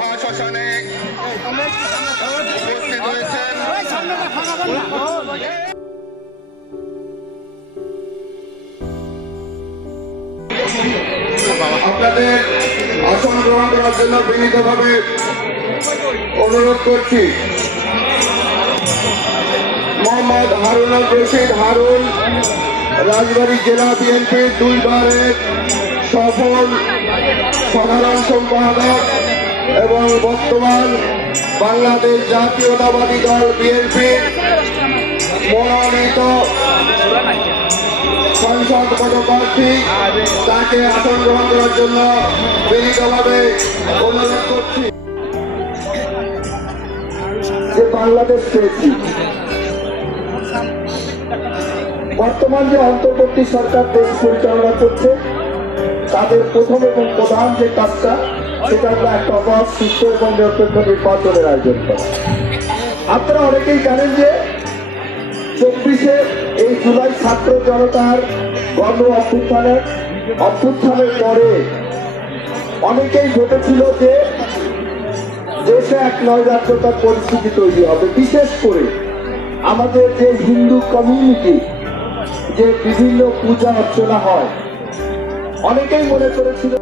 মহাশ্মশানে উপস্থিত হয়েছেন আপনাদের আসন গ্রহণ করার জন্য বিনীতভাবে অনুরোধ করছি। মোহাম্মদ হারুনুর রশিদ হারুন রাজবাড়ী জেলা বিএনপির 2 বারের সফল সাধারণ সম্পাদক এবং বর্তমান বাংলাদেশ জাতীয়তাবাদী দল বিএনপির মনোনীত সংসদ পদপ্রার্থী, তাকে আসন গ্রহণ করার জন্য বিনীতভাবে অনুরোধ করছি। যে বাংলাদেশ পেয়েছি, বর্তমান যে অন্তর্বর্তী সরকার দেশ পরিচালনা করছে, তাদের প্রথম এবং প্রধান যে কাজটা সেটা হলো একটা অবাধ, সুস্থ এবং নিরপেক্ষ নির্বাচনের আয়োজন করা। আপনারা অনেকেই জানেন যে 24শে এই জুলাই ছাত্র জনতার গণ অভ্যুত্থানের পরে অনেকেই ভেবেছিল যে দেশে এক নৈরাজ্যতার পরিস্থিতি তৈরি হবে। বিশেষ করে আমাদের যে হিন্দু কমিউনিটি, যে বিভিন্ন পূজা অর্চনা হয়, অনেকেই মনে করেছিল